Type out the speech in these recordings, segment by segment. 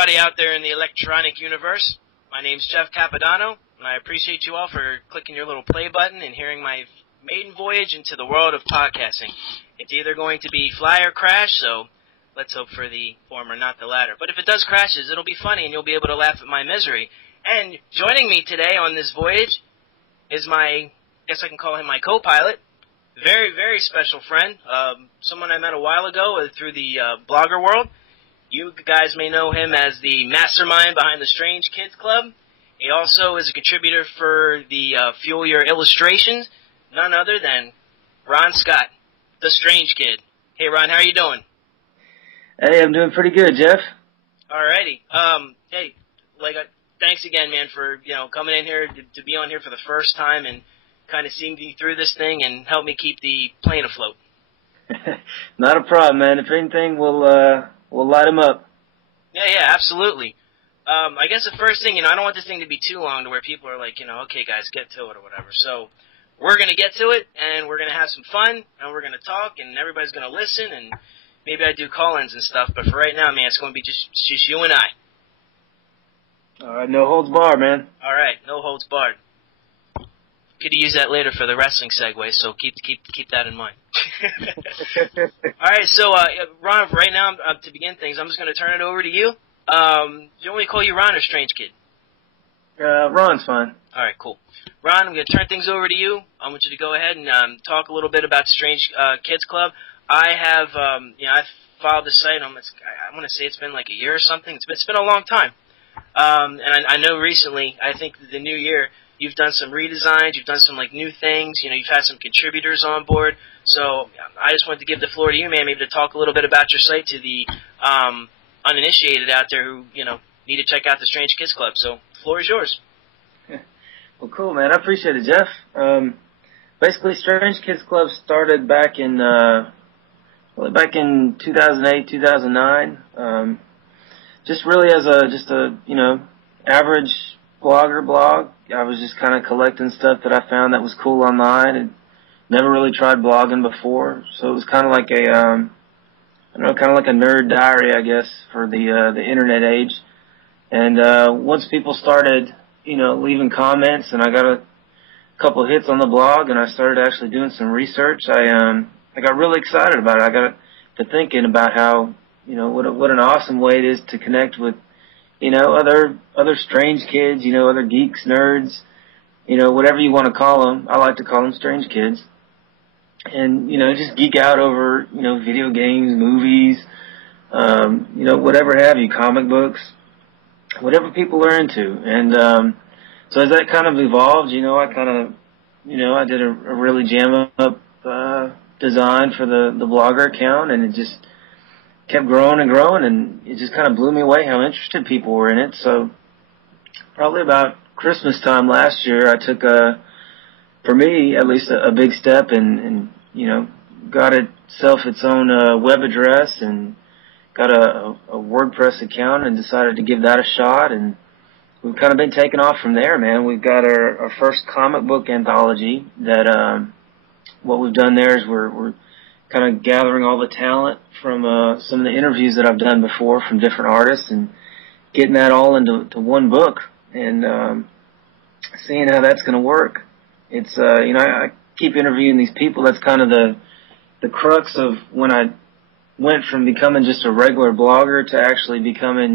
everybody out there in the electronic universe. My name's Jeff Capodanno, and I appreciate you all for clicking your little play button and hearing my maiden voyage into the world of podcasting. It's either going to be fly or crash, so let's hope for the former, not the latter. But if it does crashes, it'll be funny, and you'll be able to laugh at my misery. And joining me today on this voyage is I guess I can call him my co-pilot, very, very special friend, someone I met a while ago through the blogger world. You guys may know him as the mastermind behind the Strange Kids Club. He also is a contributor for the Fuel Your Illustrations, none other than Ron Scott, the Strange Kid. Hey, Ron, how are you doing? Hey, I'm doing pretty good, Jeff. Alrighty. Hey, thanks again, man, for coming in here to be on here for the first time and kind of seeing me through this thing and help me keep the plane afloat. Not a problem, man. If anything, we'll light them up. Yeah, absolutely. I guess the first thing, I don't want this thing to be too long to where people are like, okay, guys, get to it or whatever. So we're going to get to it, and we're going to have some fun, and we're going to talk, and everybody's going to listen, and maybe I do call-ins and stuff. But for right now, man, it's going to be just you and I. All right, no holds barred, man. All right, no holds barred. Could use that later for the wrestling segue, so keep that in mind. All right, so Ron, right now, to begin things, I'm just going to turn it over to you. Do you want me to call you Ron or Strange Kid? Ron's fine. All right, cool. Ron, I'm going to turn things over to you. I want you to go ahead and talk a little bit about Strange Kids Club. I have, I've followed the site. I want to say it's been like a year or something. It's been a long time. And I know recently, I think the new year, you've done some redesigns, you've done some new things, you've had some contributors on board. So I just wanted to give the floor to you, man, maybe to talk a little bit about your site to the uninitiated out there who, need to check out the Strange Kids Club. So the floor is yours. Well, cool, man. I appreciate it, Jeff. Basically, Strange Kids Club started back in 2008, 2009. Just really as a average blogger blog. I was just kind of collecting stuff that I found that was cool online and never really tried blogging before. So it was kind of like kind of like a nerd diary, I guess, for the internet age. And once people started, leaving comments, and I got a couple hits on the blog, and I started actually doing some research, I got really excited about it. I got to thinking about how, what an awesome way it is to connect with other strange kids, other geeks, nerds, whatever you want to call them. I like to call them strange kids. And, just geek out over, video games, movies, whatever have you, comic books, whatever people are into. And so as that kind of evolved, I did a really jam-up design for the blogger account, and it just kept growing and growing, and it just kind of blew me away how interested people were in it. So probably about Christmas time last year, I took for me at least, a big step and got itself its own web address and got a WordPress account and decided to give that a shot. And we've kind of been taking off from there, man. We've got our first comic book anthology that what we've done there is we're kind of gathering all the talent from some of the interviews that I've done before from different artists and getting that all into one book and seeing how that's going to work. It's I keep interviewing these people. That's kind of the crux of when I went from becoming just a regular blogger to actually becoming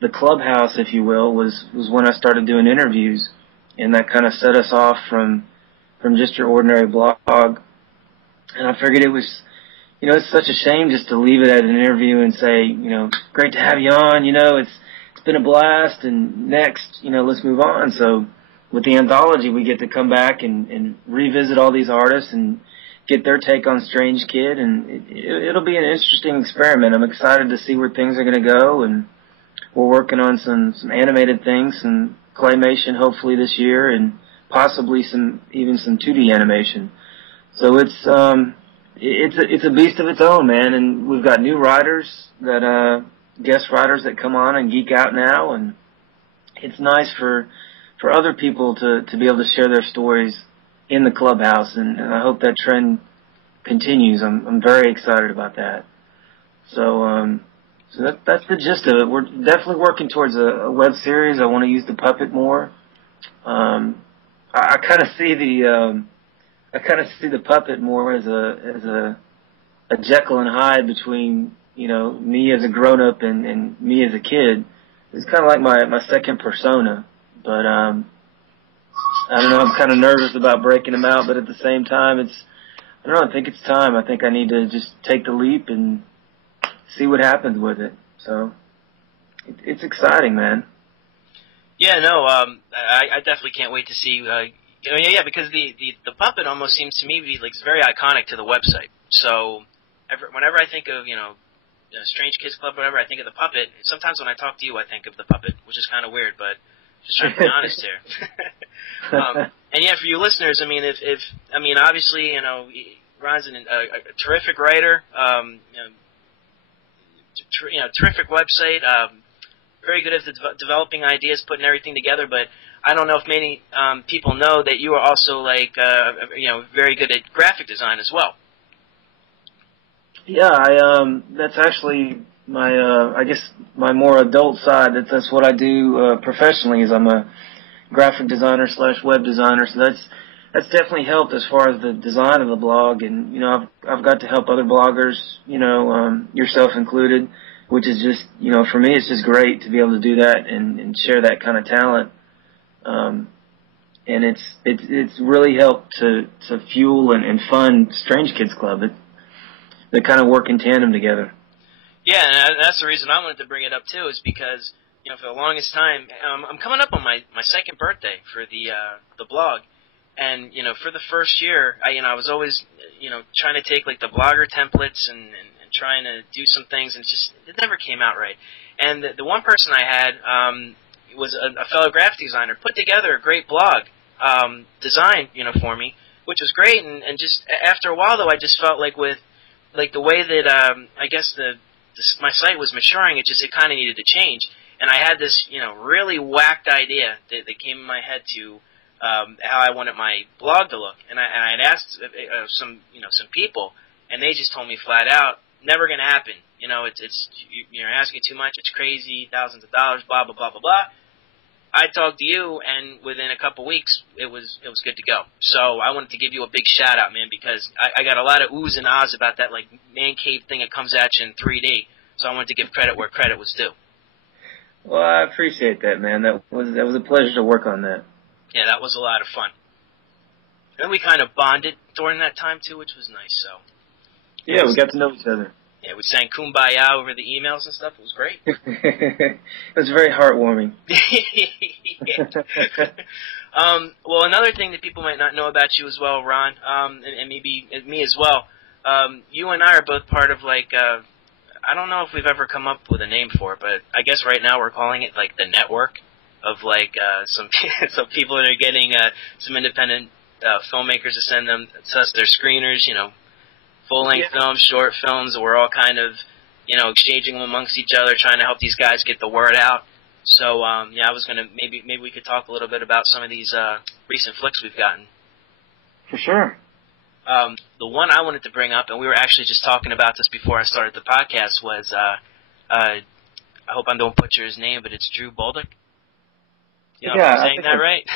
the clubhouse, if you will, was when I started doing interviews, and that kind of set us off from just your ordinary blog. And I figured it was, it's such a shame just to leave it at an interview and say, great to have you on, it's been a blast, and next, let's move on. So with the anthology, we get to come back and revisit all these artists and get their take on Strange Kid, and it'll be an interesting experiment. I'm excited to see where things are going to go, and we're working on some animated things, some claymation hopefully this year, and possibly even some 2D animation. So it's a beast of its own, man, and we've got new writers guest writers that come on and geek out now, and it's nice for other people to be able to share their stories in the clubhouse, and I hope that trend continues. I'm very excited about that. So So that's the gist of it. We're definitely working towards a web series. I want to use the puppet more. I kind of see the puppet more as a Jekyll and Hyde between, you know, me as a grown up and me as a kid. It's kind of like my second persona. But I don't know. I'm kind of nervous about breaking them out, but at the same time, I don't know. I think it's time. I think I need to just take the leap and see what happens with it. So it's exciting, man. Yeah, no, I definitely can't wait to see. Yeah, because the puppet almost seems to me to be like very iconic to the website. So whenever I think of Strange Kids Club, whatever, I think of the puppet. Sometimes when I talk to you, I think of the puppet, which is kind of weird, but just trying to be honest here. And yeah, for you listeners, I mean, if obviously, Ron's a terrific writer. Terrific website. Very good at developing ideas, putting everything together. But I don't know if many people know that you are also very good at graphic design as well. Yeah, that's actually my I guess my more adult side. That's what I do professionally. Is I'm a graphic designer / web designer. So that's definitely helped as far as the design of the blog. And I've got to help other bloggers, yourself included, which is just for me it's just great to be able to do that and share that kind of talent. And it's really helped to fuel and fund Strange Kids Club. They kind of work in tandem together. Yeah, and that's the reason I wanted to bring it up too, is because for the longest time, I'm coming up on my second birthday for the blog, and for the first year, I was always trying to take like the blogger templates and trying to do some things, and it never came out right. And the one person I had was a fellow graphic designer, put together a great blog design for me, which was great. And just after a while though, I just felt like with the way that I guess my site was maturing, it kind of needed to change. And I had this, really whacked idea that came in my head to how I wanted my blog to look. And I had asked some people, and they just told me flat out, never going to happen. You're asking too much. It's crazy. Thousands of dollars. Blah blah blah blah blah. I talked to you, and within a couple weeks, it was good to go. So I wanted to give you a big shout out, man, because I got a lot of oohs and ahs about that like man cave thing that comes at you in 3D. So I wanted to give credit where credit was due. Well, I appreciate that, man. That was a pleasure to work on that. Yeah, that was a lot of fun. And we kind of bonded during that time too, which was nice. So yeah, we got to know each other. Yeah, we sang Kumbaya over the emails and stuff. It was great. It was very heartwarming. Well, another thing that people might not know about you as well, Ron, and maybe me as well, you and I are both part of I don't know if we've ever come up with a name for it, but I guess right now we're calling it the network of some people that are getting some independent filmmakers to send them to us their screeners, full-length films, short films. We're all kind of, exchanging them amongst each other, trying to help these guys get the word out. So, I was gonna maybe we could talk a little bit about some of these recent flicks we've gotten. For sure. The one I wanted to bring up, and we were actually just talking about this before I started the podcast, was I hope I don't butcher his name, but it's Drew Bolduc. If I'm saying that right?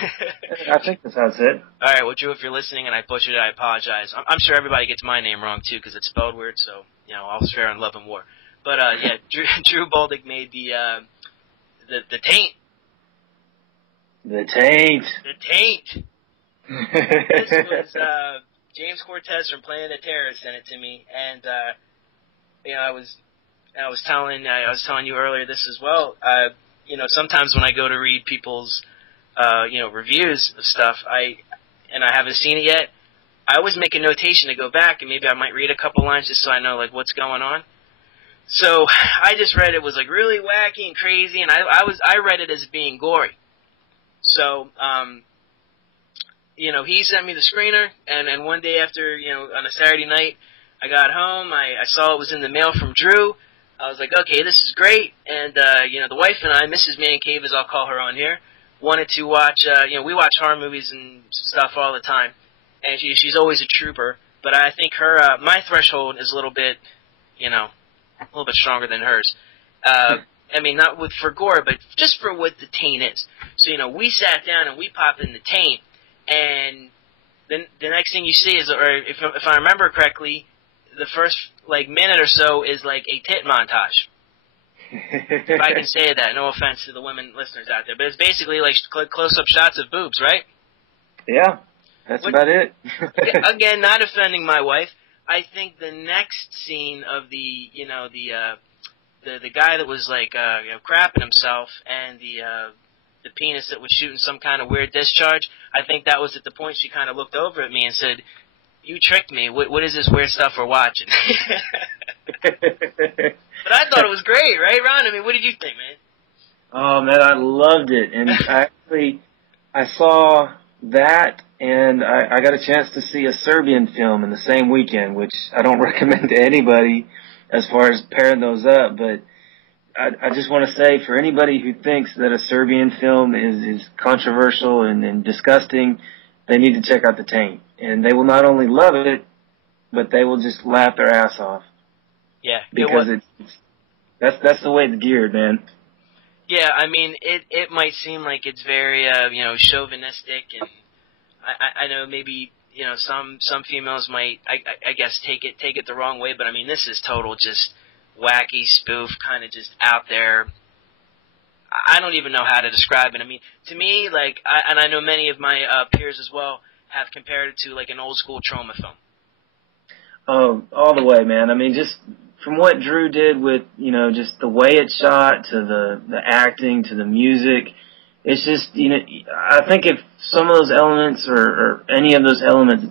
I think that's how it's said. All right, well, Drew, if you're listening and I butchered it, I apologize. I'm sure everybody gets my name wrong, too, because it's spelled weird, so, all's fair in love and war. But, Drew Bolduc made the Taint. The Taint. The Taint. This was James Cortez from Planet of Terror sent it to me, and, I was telling you earlier this as well. Sometimes when I go to read people's, reviews of stuff, I haven't seen it yet, I always make a notation to go back, and maybe I might read a couple lines just so I know, what's going on. So, I just read it was, really wacky and crazy, and I read it as being gory. So, he sent me the screener, and one day after, on a Saturday night, I got home, I saw it was in the mail from Drew. I was like, okay, this is great, and, the wife and I, Mrs. Man Cave, as I'll call her on here, wanted to watch, we watch horror movies and stuff all the time, and she's always a trooper, but I think my threshold is a little bit stronger than hers, I mean, not for gore, but just for what the Taint is. So, we sat down and we popped in the Taint, and then the next thing you see is, or if I remember correctly, the first, minute or so is, a tit montage. If I can say that, no offense to the women listeners out there, but it's basically, close-up shots of boobs, right? Yeah, that's about it. Again, not offending my wife. I think the next scene of the guy that was crapping himself and the penis that was shooting some kind of weird discharge, I think that was at the point she kind of looked over at me and said, "You tricked me. What is this weird stuff we're watching?" But I thought it was great, right, Ron? I mean, what did you think, man? Oh man, I loved it, and I saw that, and I got a chance to see a Serbian film in the same weekend, which I don't recommend to anybody as far as pairing those up, but I just want to say, for anybody who thinks that a Serbian film is controversial and disgusting, they need to check out The Taint. And they will not only love it, but they will just laugh their ass off. Yeah. Because that's the way it's geared, man. Yeah, I mean, it might seem like it's very, chauvinistic, and I know maybe, some females might, I guess, take it the wrong way, but I mean, this is total just wacky spoof, kind of just out there. I don't even know how to describe it. I mean, to me, and I know many of my peers as well have compared it to an old school trauma film. Oh, all the way, man. I mean, just from what Drew did with, just the way it's shot to the acting to the music, it's just, I think if some of those elements or any of those elements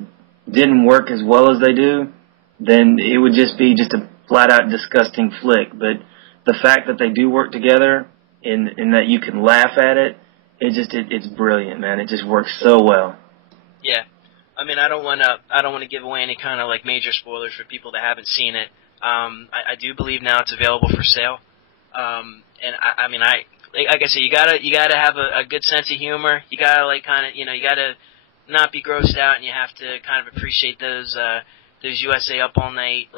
didn't work as well as they do, then it would just be just a flat-out disgusting flick. But the fact that they do work together and that you can laugh at it, it's brilliant, man. It just works so well. Yeah. I mean, I don't want to give away any kind of major spoilers for people that haven't seen it. I do believe now it's available for sale. And I mean, like I said, you gotta have a good sense of humor. You gotta you gotta not be grossed out, and you have to kind of appreciate those USA Up All Night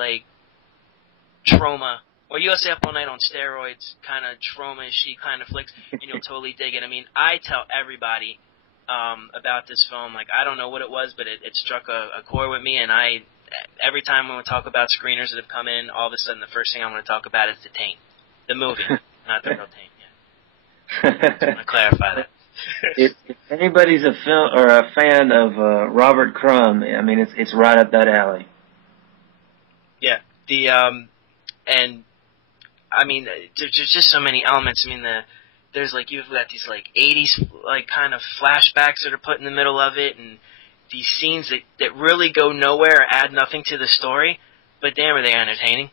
trauma, or USA Up All Night on steroids kind of trauma-ishy kind of flicks, and you'll totally dig it. I mean, I tell everybody about this film, I don't know what it was, but it struck a chord with me, and every time when we talk about screeners that have come in, all of a sudden the first thing I want to talk about is The Taint. The movie, not the real Taint. Yeah. Just want to clarify that. If anybody's a fan of Robert Crumb, I mean, it's right up that alley. Yeah. And I mean, there's just so many elements. I mean, there's you've got these 80s kind of flashbacks that are put in the middle of it, and these scenes that really go nowhere or add nothing to the story, but damn, are they entertaining.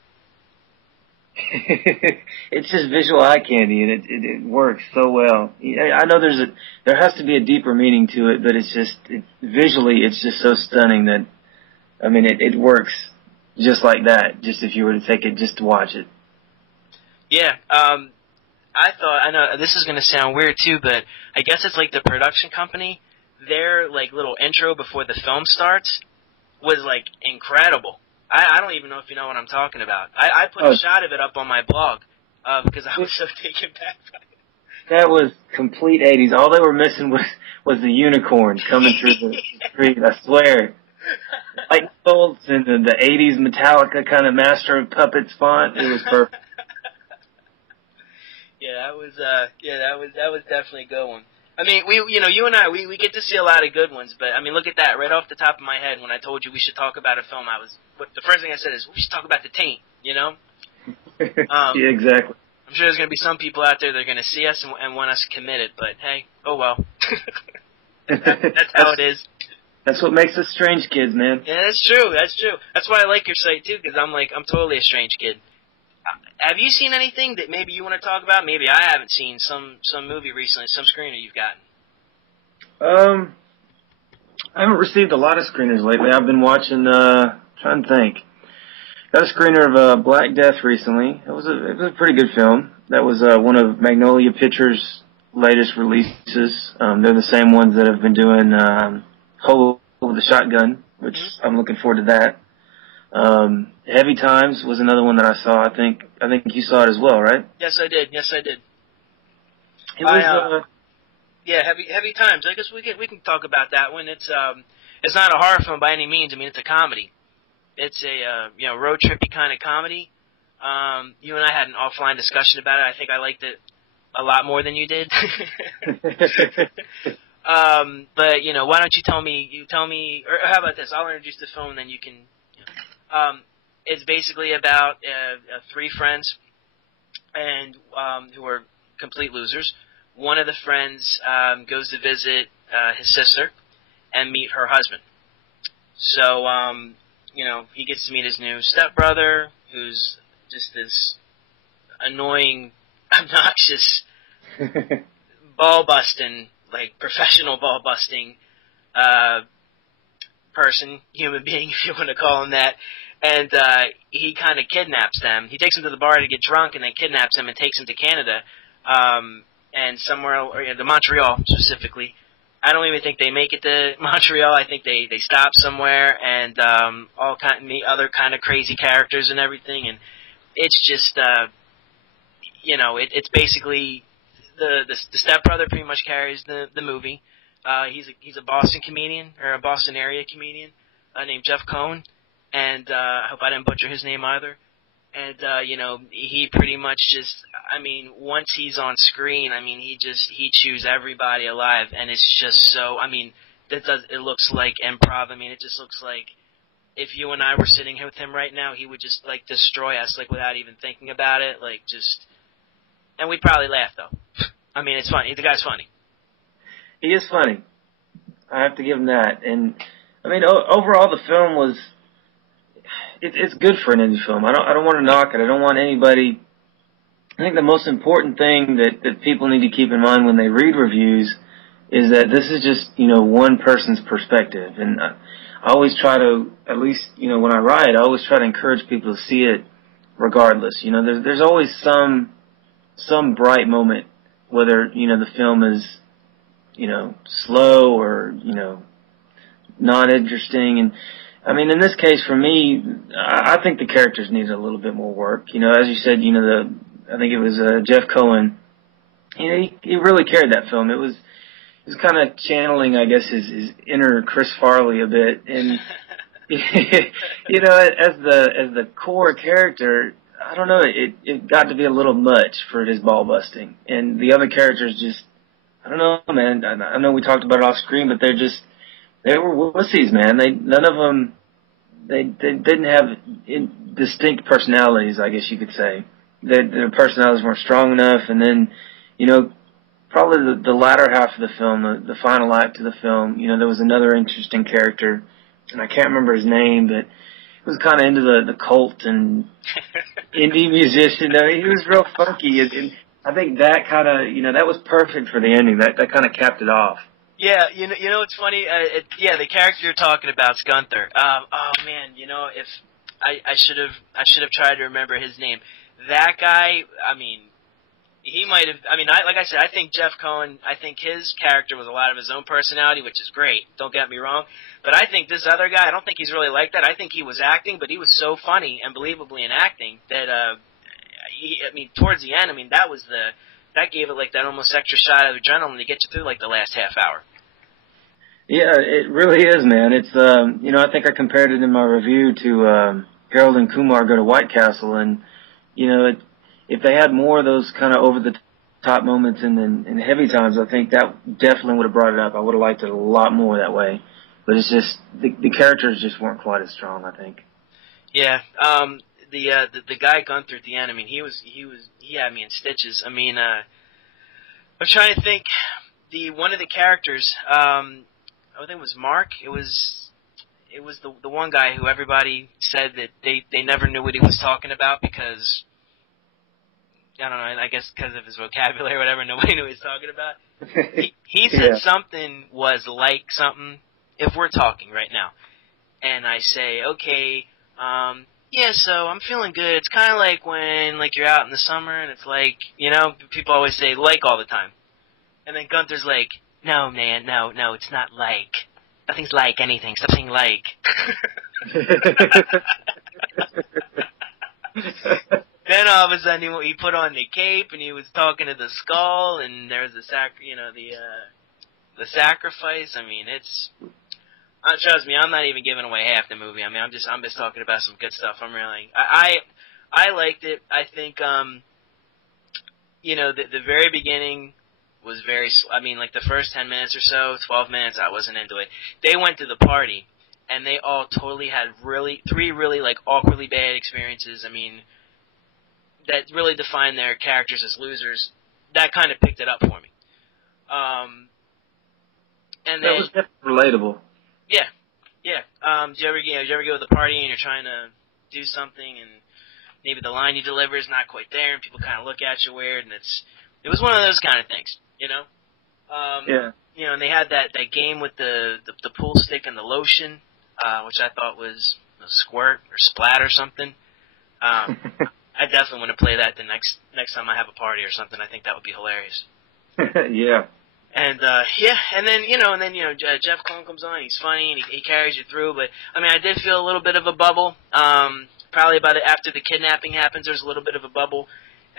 It's just visual eye candy, and it works so well. I know there has to be a deeper meaning to it, but visually it's just so stunning that, I mean, it works just like that, just if you were to take it just to watch it. Yeah, I know this is going to sound weird too, but I guess it's the production company, their little intro before the film starts was incredible. I don't even know if you know what I'm talking about. I put a shot of it up on my blog because I was so taken back by it. That was complete 80s. All they were missing was the unicorns coming through the street, I swear. Light bolts and the 80s Metallica kind of Master of Puppets font. It was perfect. Yeah, that was definitely a good one. I mean, you and I, we get to see a lot of good ones, but I mean, look at that right off the top of my head. When I told you we should talk about a film, the first thing I said is we should talk about The Taint. Yeah, exactly. I'm sure there's going to be some people out there that are going to see us and want us committed, but hey, oh well. That's how it is. That's what makes us strange kids, man. Yeah, that's true. That's why I like your site too, because I'm totally a strange kid. Have you seen anything that maybe you want to talk about? Maybe I haven't seen some movie recently, some screener you've gotten. I haven't received a lot of screeners lately. I've been watching, trying to think. Got a screener of Black Death recently. It was a pretty good film. That was one of Magnolia Pictures' latest releases. They're the same ones that have been doing Hold the Shotgun, which I'm looking forward to that. Heavy Times was another one that I saw. I think you saw it as well, right? Yes, I did. Yes, I did. It was yeah, Heavy Times. I guess we can talk about that one. It's not a horror film by any means. I mean, it's a comedy. It's a road trippy kind of comedy. You and I had an offline discussion about it. I think I liked it a lot more than you did. But why don't you tell me, or how about this? I'll introduce the film, and then you can. It's basically about three friends, and who are complete losers. One of the friends goes to visit his sister and meet her husband. So he gets to meet his new stepbrother, who's just this annoying, obnoxious, ball-busting, like professional ball-busting person, human being, if you want to call him that. And he kind of kidnaps them. He takes them to the bar to get drunk, and then kidnaps them and takes them to Canada, and somewhere, or to Montreal specifically. I don't even think they make it to Montreal. I think they stop somewhere, and all kind meet other kind of crazy characters and everything. And it's just, it's basically the stepbrother pretty much carries the movie. He's a Boston comedian, or a Boston area comedian, named Jeff Cohn, and I hope I didn't butcher his name either. And he pretty much just, once he's on screen, he chews everybody alive, and it's just so, it looks like improv. It just looks like if you and I were sitting here with him right now, he would just like destroy us, like without even thinking about it, and we'd probably laugh though. It's funny. The guy's funny. He is funny. I have to give him that. And overall, the film was. It's good for an indie film. I don't want to knock it. I don't want anybody. I think the most important thing that people need to keep in mind when they read reviews is that this is just one person's perspective. And I always try to, at least when I write, I always try to encourage people to see it regardless. There's always some bright moment, whether the film is slow or not interesting. And in this case, for me, I think the characters needed a little bit more work. As you said, I think it was Jeff Cohen. He really carried that film. It was kind of channeling, I guess, his inner Chris Farley a bit. And as the core character, I don't know, it got to be a little much for his ball busting. And the other characters just, I don't know, man. I know we talked about it off screen, but they were wussies, man. None of them, they didn't have distinct personalities, I guess you could say. Their personalities weren't strong enough, and then, probably the latter half of the film, the final act of the film, there was another interesting character, and I can't remember his name, but he was kind of into the cult and indie musician. He was real funky, and I think that kind of, that was perfect for the ending. That kind of capped it off. Yeah, it's funny. The character you're talking about is Gunther. Oh man, if I should have tried to remember his name. That guy, he might have. Like I said, I think Jeff Cohen. I think his character was a lot of his own personality, which is great. Don't get me wrong, but I think this other guy, I don't think he's really like that. I think he was acting, but he was so funny and believably in acting that towards the end, that gave it like that almost extra shot of adrenaline to get you through like the last half hour. Yeah, it really is, man. It's I think I compared it in my review to Harold and Kumar Go to White Castle, and if they had more of those kind of over the top moments in Heavy Times, I think that definitely would have brought it up. I would have liked it a lot more that way. But it's just the characters just weren't quite as strong, I think. Yeah, the guy Gunther at the end, he had me in stitches. I'm trying to think. One of the characters, I think it was Mark. It was the one guy who everybody said that they never knew what he was talking about because, I don't know, I guess because of his vocabulary or whatever, nobody knew what he was talking about. He said something was like something, if we're talking right now. And I say, okay, so I'm feeling good. It's kind of like when you're out in the summer and it's like, people always say like all the time. And then Gunther's like, no, man, no, it's not like. Nothing's like anything. Stop saying like. Then all of a sudden he put on the cape and he was talking to the skull, and there was the sacrifice. I mean, it's trust me, I'm not even giving away half the movie. I mean, I'm just talking about some good stuff. I liked it. I think the very beginning was very. I mean, like the first 10 minutes or so, 12 minutes, I wasn't into it. They went to the party, and they all totally had three really like awkwardly bad experiences. I mean, that really defined their characters as losers. That kind of picked it up for me. And then, that was definitely relatable. Yeah. Do you ever go to the party and you're trying to do something and maybe the line you deliver is not quite there and people kind of look at you weird, and it was one of those kind of things, Yeah. And they had that game with the pool stick and the lotion, which I thought was a squirt or splat or something. I definitely want to play that the next time I have a party or something. I think that would be hilarious. Yeah. And then Jeff Cohn comes on. He's funny and he carries you through. But I mean, I did feel a little bit of a bubble. Probably after the kidnapping happens, there's a little bit of a bubble,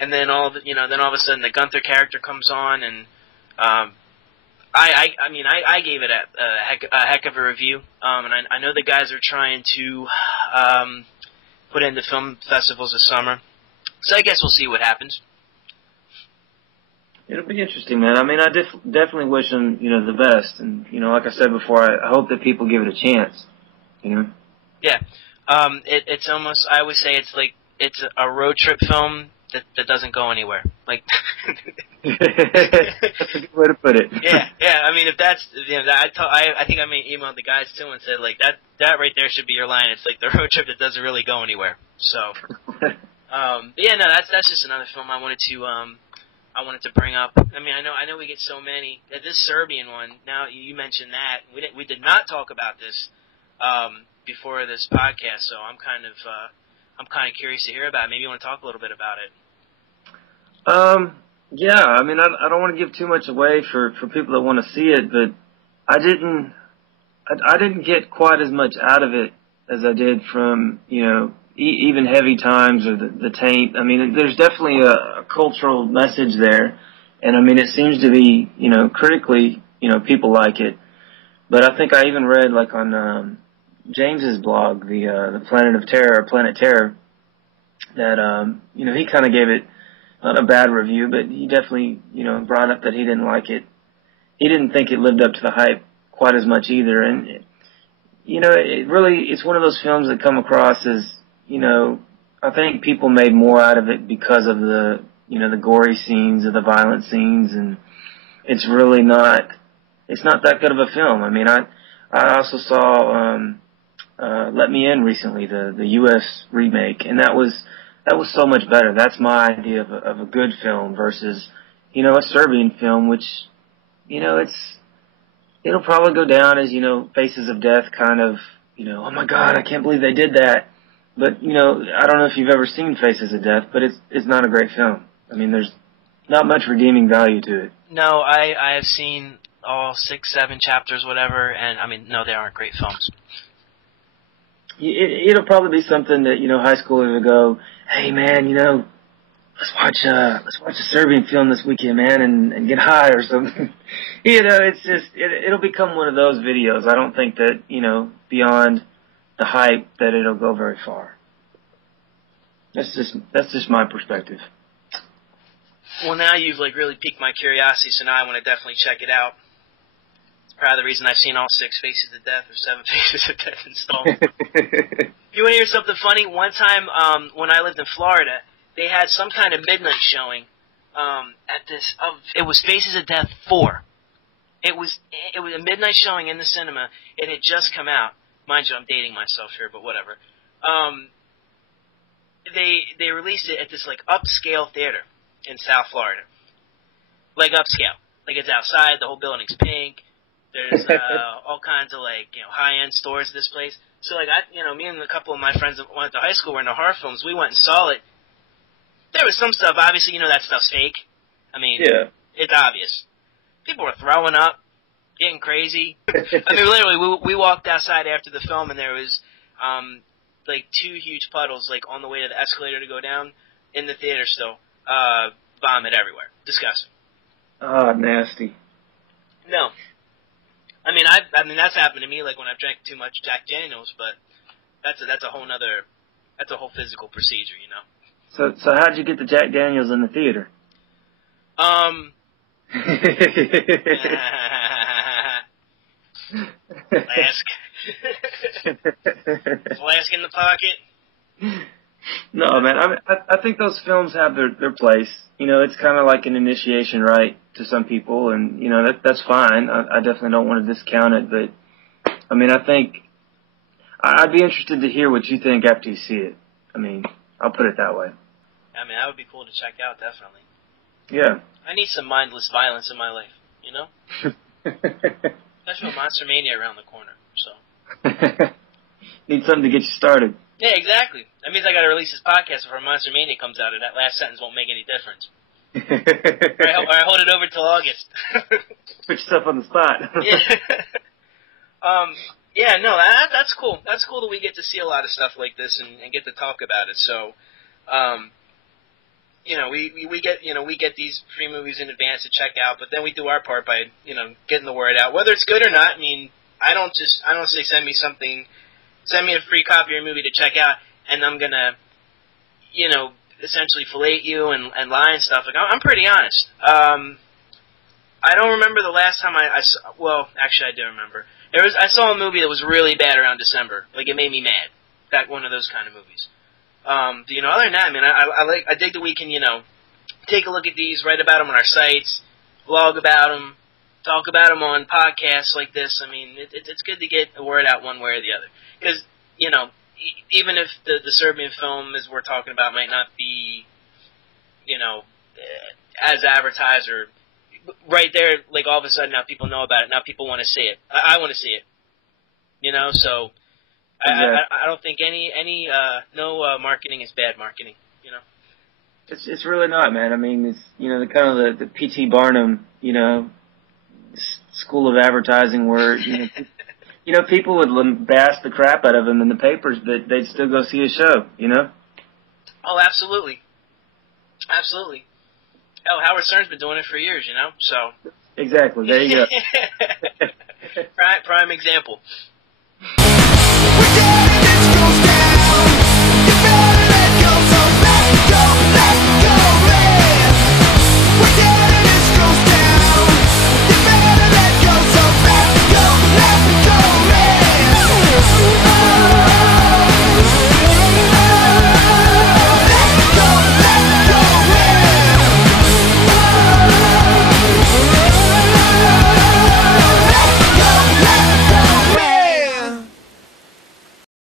and then all of a sudden the Gunther character comes on, and I gave it a heck of a review. And I know the guys are trying to put it into film festivals this summer, so I guess we'll see what happens. It'll be interesting, man. I mean, I definitely wish them, the best. And, like I said before, I hope that people give it a chance, Yeah. It's almost, I always say it's a road trip film that doesn't go anywhere. Like, that's a good way to put it. Yeah. I mean, if that's, I think I emailed the guys too and said, like, that right there should be your line. It's like the road trip that doesn't really go anywhere. So, that's just another film I wanted to bring up. I mean, I know we get so many. This Serbian one. Now you mentioned that we did not talk about this before this podcast, so I'm kind of curious to hear about it. Maybe you want to talk a little bit about it. Yeah. I mean, I don't want to give too much away for people that want to see it, but I didn't get quite as much out of it as I did from even Heavy Times or the Taint. I mean, there's definitely a cultural message there, and I mean, it seems to be, critically, people like it. But I think I even read, like, on James's blog, the Planet Terror, that he kind of gave it not a bad review, but he definitely brought up that he didn't like it. He didn't think it lived up to the hype quite as much either, and it's one of those films that come across as, I think people made more out of it because of the gory scenes or the violent scenes, and it's really not that good of a film. I mean, I also saw Let Me In recently, the U.S. remake, and that was so much better. That's my idea of a good film versus, a Serbian film, which, it'll probably go down as, Faces of Death kind of, oh my God, I can't believe they did that. But, I don't know if you've ever seen Faces of Death, but it's not a great film. I mean, there's not much redeeming value to it. No, I have seen all 6, 7 chapters, whatever, and I mean, no, they aren't great films. It'll probably be something that, high schoolers will go, hey man, let's watch a Serbian film this weekend, man, and get high or something. It's just, it'll become one of those videos. I don't think that, beyond the hype that it'll go very far. That's just my perspective. Well, now you've really piqued my curiosity, so now I want to definitely check it out. It's probably the reason I've seen all 6 Faces of Death or 7 Faces of Death installed. You want to hear something funny? One time, when I lived in Florida, they had some kind of midnight showing it was Faces of Death 4. It was a midnight showing in the cinema. It had just come out. Mind you, I'm dating myself here, but whatever. They released it at this upscale theater in South Florida. Upscale. It's outside, the whole building's pink. There's all kinds of high-end stores at this place. So me and a couple of my friends that went to high school were into horror films. We went and saw it. There was some stuff, obviously, that stuff's fake. I mean, yeah. It's obvious. People were throwing up, getting crazy. I mean, literally, we walked outside after the film, and there was like 2 huge puddles, like on the way to the escalator to go down in the theater still. Vomit everywhere. Disgusting. Oh, nasty. No. I mean, that's happened to me, like when I've drank too much Jack Daniels, but that's a whole physical procedure, you know. So how'd you get the Jack Daniels in the theater? Flask. Flask in the pocket. No, man. I think those films have their place. You know, it's kind of like an initiation rite to some people, and you know that's fine. I definitely don't want to discount it, but I mean, I think I'd be interested to hear what you think after you see it. I mean, I'll put it that way. I mean, that would be cool to check out, definitely. Yeah. I need some mindless violence in my life, you know? Especially with Monster Mania around the corner, so. Need something to get you started. Yeah, exactly. That means I gotta release this podcast before Monster Mania comes out, and that last sentence won't make any difference. Or I hold it over till August. Put yourself on the spot. Yeah. Yeah, no, that's cool. That's cool that we get to see a lot of stuff like this and get to talk about it. So, you know, we get these free movies in advance to check out, but then we do our part by, you know, getting the word out. Whether it's good or not, I mean, I don't say send me a free copy of your movie to check out, and I'm gonna, you know, essentially fillet you and lie and stuff. Like, I'm pretty honest. I don't remember the last time well, actually I do remember. I saw a movie that was really bad around December. Like, it made me mad. That one of those kind of movies. You know, other than that, man, I dig that we can, you know, take a look at these, write about them on our sites, blog about them, talk about them on podcasts like this. I mean, it's good to get a word out one way or the other. Because, you know, even if the Serbian film, as we're talking about, might not be, you know, as advertised or right there, like all of a sudden now people know about it. Now people want to see it. I want to see it. You know, so I don't think no marketing is bad marketing. You know, it's really not, man. I mean, it's, you know, the kind of the P.T. Barnum, you know, school of advertising where you know people would bash the crap out of them in the papers, but they'd still go see a show. You know. Oh, absolutely, absolutely. Oh, Howard Stern's been doing it for years, you know, so. Exactly, there you go. Prime example.